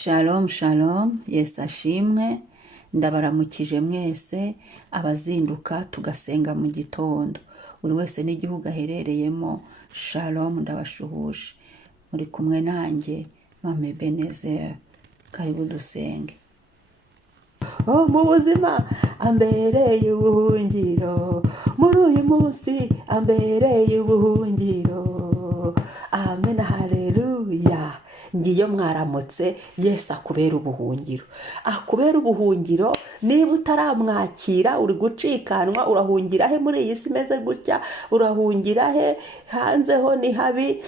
Shalom shalom, Yesu ashimwe, ndabaramukije mwese abazinduka tugasenga mu gitondo, buri wese n'igihugu aherereyemo. Shalom, ndabashuhuje, muri kumwe nanjye Mame Benezeri, karibu dusenge. mu buzima ambereye ubuhungiro, muri uyu munsi ambereye ubuhungiro, amen, haleluya. Ngiyo mwaramutse, Yesu akubera ubuhungiro, akubera ubuhungiro. Niba utaramwakira uri gucikanwa, urahungira he muri iyi si imeze gutya? Urahungira he? Hanze ho ni habi.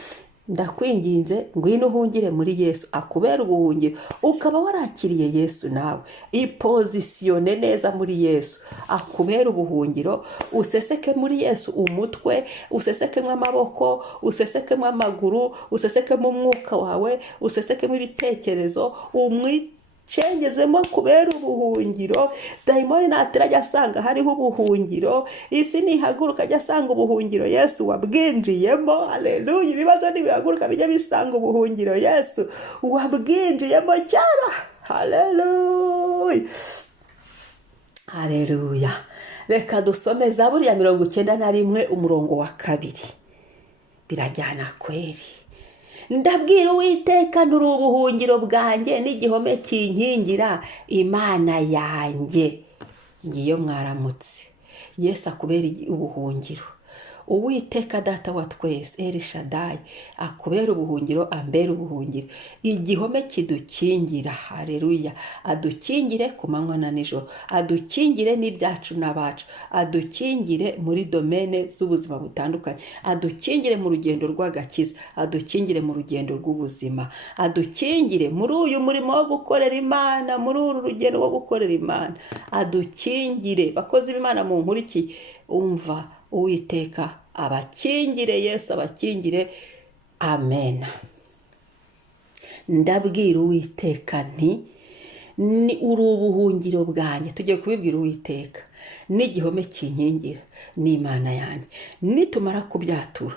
Ndakwinginze ngwino uhungire muri Yesu, akubera ubuhungiro. Ukaba warakiriye Yesu, nawe ipozisiyone neza muri Yesu, akubera ubuhungiro. Useseke muri Yesu umutwe, usesekemo amaboko, usesekemo amaguru, usesekemo umwuka wawe, usesekemo ibitekerezo, umwicengezemo kubera ubuhungiro. Dayimoni natera ajya asanga hariho ubuhungiro, isi nihaguruka ajya asanga ubuhungiro Yesu wabwinjiyemo. Haleluya. Ibibazo nibihaguruka bijya bisanga ubuhungiro Yesu wabwinjiyemo cyara. Haleluya, haleluya. Reka dusome Zaburi ya 91 umurongo wa 2. Birajyana kweri. Ndabwira Uwiteka nturi ubuhungiro bwanjye n'igihome kinkingira, Imana yanjye. Ngiyo mwaramutse, Yesu akubera ubuhungiro. Uwiteka data wa twese, Elishadayi, akubera ubuhungiro, ambera ubuhungiro, igihome kidukingira. Haleluya. Adukingire ku manywa na nijoro, adukingire n'ibyacu n'abacu, adukingire muri domene z'ubuzima butandukanye, adukingire mu rugendo rw'agakiza, adukingire mu rugendo rw'ubuzima, adukingire muri uyu murimo wo gukorera Imana, muri uru rugendo rwo gukorera Imana, adukingire. Bakozi b'Imana mu nkurikiye, umva, Uwiteka abakingire, Yesu abakingire, amen. Ndabwira Uwiteka nti ni uri ubuhungiro bwanjye. Tugiye kubibwira Uwiteka n'igihome kinkingira, n'Imana yanjye. Nitumara kubyatura,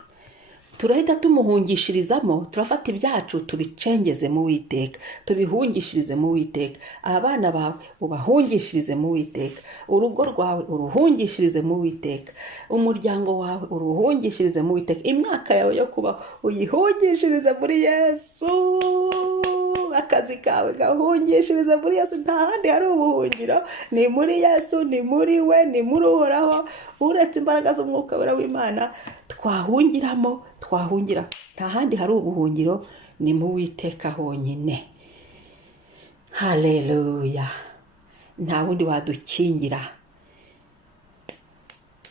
turahita tumuhungishirizamo, turafata ibyacu tubicengeze mu Uwiteka, tubihungishirize mu Uwiteka. Abana bawe ubahungishirize mu Uwiteka, urugo rwawe uruhungishirize mu Uwiteka, umuryango wawe uruhungishirize mu Uwiteka, imyaka yawe yo kubaho uyihungishirize muri Yesu, akazi kawe gahungishirize muri Yesu. Nta handi hari ubuhungiro, ni muri Yesu, ni muri we, ni muri Uhoraho. Uretse imbaraga z'umwuka wera w'Imana twahungiramo, twahungira. Nta handi hari ubuhungiro, ni mu Uwiteka honyine. Haleluya. Nta wundi wadukingira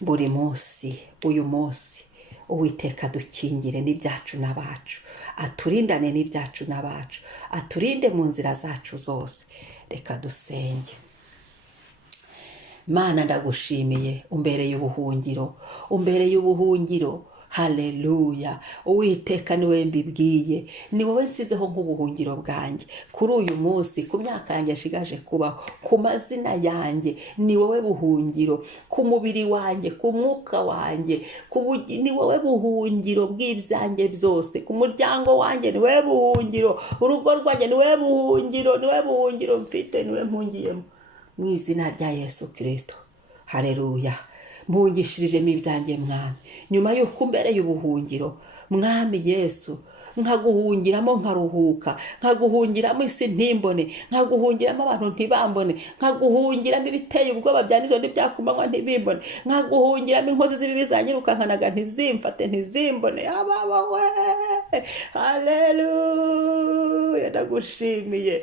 buri munsi. Uyu munsi Uwiteka dukingire n'ibyacu n'abacu, aturindane n'ibyacu n'abacu, aturinde mu nzira zacu zose. Reka dusenge. Mana, ndagushimiye, umbereye ubuhungiro, umbereye ubuhungiro. Haleluya. Uwiteka niwe mbibwiye, ni wowe nsizeho nk'ubuhungiro bwanjye kuri uyu munsi, ku myaka yanjye ashigaje kubaho, ku mazina yanjye ni wowe buhungiro, ku mubiri wanjye, ku mwuka wanjye, ni wowe buhungiro bw'ibyanjye byose, ku muryango wanjye ni wowe buhungiro, urugo rwanjye ni wowe buhungiro, ni wowe buhungiro mfite, ni wowe mpungiyemo, mu izina rya Yesu Kristo. Haleluya. Mpungishirijemo ibyanjye Mwami, nyuma y'uko umbereye ubuhungiro Mwami Yesu, nkaguhungiramo nkaruhuka, nkaguhungiramo isi ntimbone, nkaguhungiramo abantu ntibambone, nkaguhungiramo ibiteye ubwoba bya nijoro n'ibyakumanywa ntibimbone, nkaguhungiramo inkozi z'ibibi zanyirukankanaga ntizimfate, ntizimbone. Ababawe, haleluya. Ndagushimiye,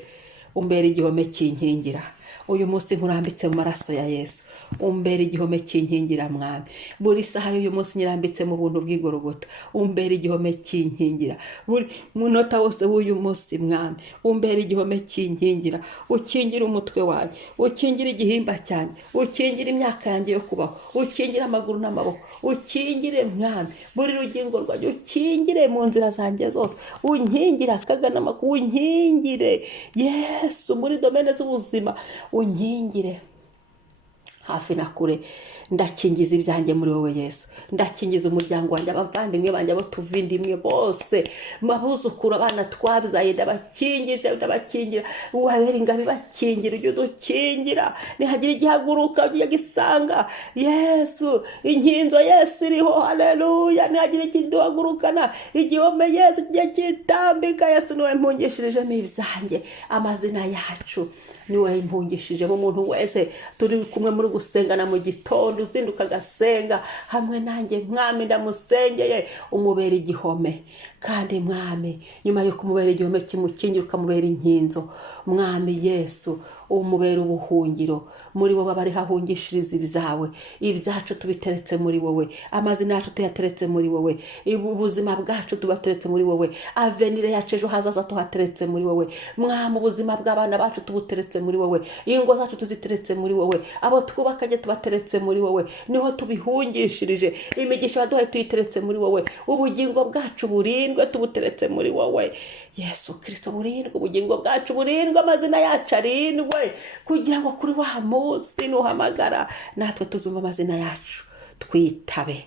umbere igihome kinkingira. Uyu munsi nkurambitse mu maraso ya Yesu, umbere igihome kinkingira Mwami. Buri saha y'uyu munsi nyirambitse mu buntu bw'igorogota, umbere igihome kinkingira. Buri munota wose w'uyu munsi Mwami, umbere igihome kinkingira. Ukingira umutwe wanjye, ukingira igihimba cyanjye, ukingira imyaka yanjye yo kubaho, ukingira amaguru n'amaboko, ukingire Mwami buri rugingo rwanjye, ukingire mu nzira zanjye zose, unkingire akaga n'amakuba, unkingire Yesu muri domene z'ubuzima, unkingire. hafi na kure. Ndakingiza ibyanjye muri wowe Yesu, ndakingiza umuryango wanjye, abavandimwe banjye, abo tuvindimwe bose, abuzukuru, abana twabyaye, ndabakingira, wabera ingabi bakingira, ujye udukingira, nihagira igihaguruka ujye gisanga Yesu, inkinzo Yesu iriho, haleluya, nihagira ikiduhagurukana, igihome Yesu kijye kitambika. Yesu niwe mpungishirijemo ibyanjye, amazina yacu niwe impungishijemo. Umuntu wese turi kumwe muri gusengana mu gitondo, uzinduka agasenga hamwe nanjye, mwami ndamusengeye, umubera igihome. Kandi mwami, nyuma yo kumubera igihome kimukingira, ukamubera inkinzo, mwami Yesu umubera ubuhungiro. Muri wowe bari hahungishiriza ibyawe, ibyacu tubiteretse muri wowe, amazina yacu tuyateretse muri wowe, ubuzima bwacu tubateretse muri wowe, avenire yacu ejo hazaza tuhateretse muri wowe, mwami ubuzima bw'abana bacu tubuteretse muri wowe, ingo zacu tuziteretse muri wowe, abo twubakanye tubateretse muri wowe, niho tubihungishirije. Imigisha waduhaye tuyiteretse muri wowe, ubugingo bwacu burindwe tubuteretse muri wowe. Yesu Kristo burindwe, ubugingo bwacu burindwe, amazina yacu arindwe, kugira ngo kuri wa munsi nuhamagara natwe tuzumva amazina yacu twitabe.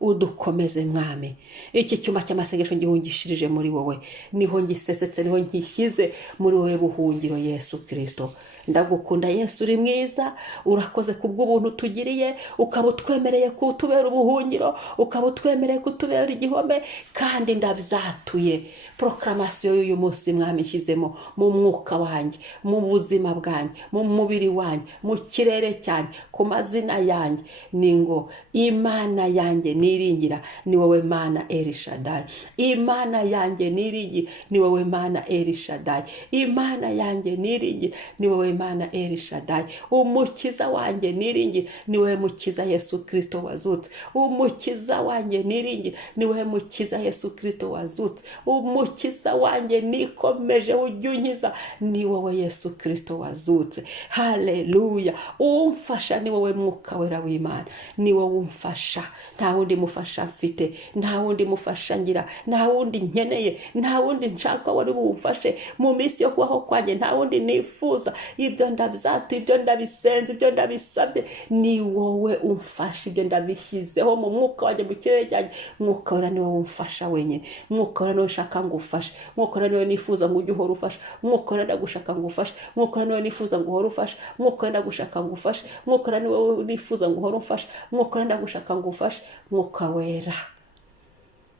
Udukomeze mwami, iki cyuma cy'amasengesho ngihungishirije muri wowe, niho ngisesetse, niho nkishyize muri wowe buhungiro. Yesu Kristo ndagukunda Yesu, uri mwiza, urakoze kubw'ubuntu tugiriye, ukaba utwemereye kutubera ubuhungiro, ukaba utwemereye kutubera igihome, kandi ndabyatuye. Proclamation y'uyu munsi mwami nshyizemo mu mwuka wanjye, mu buzima bwanjye, mu mubiri wanjye, mu kirere cyanjye, ku mazina yanjye, ningo Imana yanjye niringira ni wowe Mana El Shaddai, Imana yanjye niringira ni wowe Mana El Shaddai, Imana yanjye niringira ni wowe Mana El Shaddai, umukiza wanjye niringira ni wowe mukiza Yesu Kristo wazutse, umukiza wanjye niringira ni wowe mukiza Yesu Kristo wazutse, umukiza wanjye nikomeje ujyunyiza ni wowe Yesu Kristo wazutse. Haleluya, umfasha ni wowe mwuka wera w'Imana, ni wowe umfasha, nta wundi mufasha mfite, nta wundi mufasha ngira, nta wundi nkeneye, nta wundi nshaka wari bumfashe mu minsi yo kubaho kwanjye, nta wundi nifuza. Ibyo ndabyatu, ibyo ndabisenze, ibyo ndabisabye, ni wowe umfasha. Ibyo ndabishyizeho mu mwuka wanjye, mu kirere cyanjye. Mwuka wera ni wowe umfasha wenyine, mwuka wera niwe ushaka ngo ufashe, mwuka wera niwe nifuza ngo ujye uhora ufasha, mwuka wera ndagushaka ngo ufashe, mwuka wera niwe nifuza ngo uhora ufashe, mwuka wera ndagushaka ngo ufashe, mwuka wera niwe nifuza ngo uhora ufashe, mwuka wera ndagushaka ngo ufashe. Mwuka wera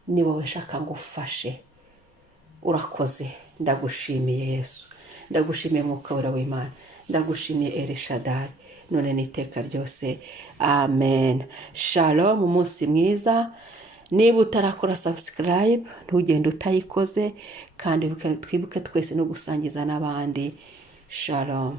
ni wowe shaka ngo ufashe. Urakoze, ndagushimiye Yesu, ndagushimiye mwuka wera w'Imana, ndagushimiye El Shaddai, none n'iteka ryose, amen. Shalom, umunsi mwiza. Niba utarakora subscribe ntugende utayikoze, kandi twibuke twese no gusangiza n'abandi. Shalom.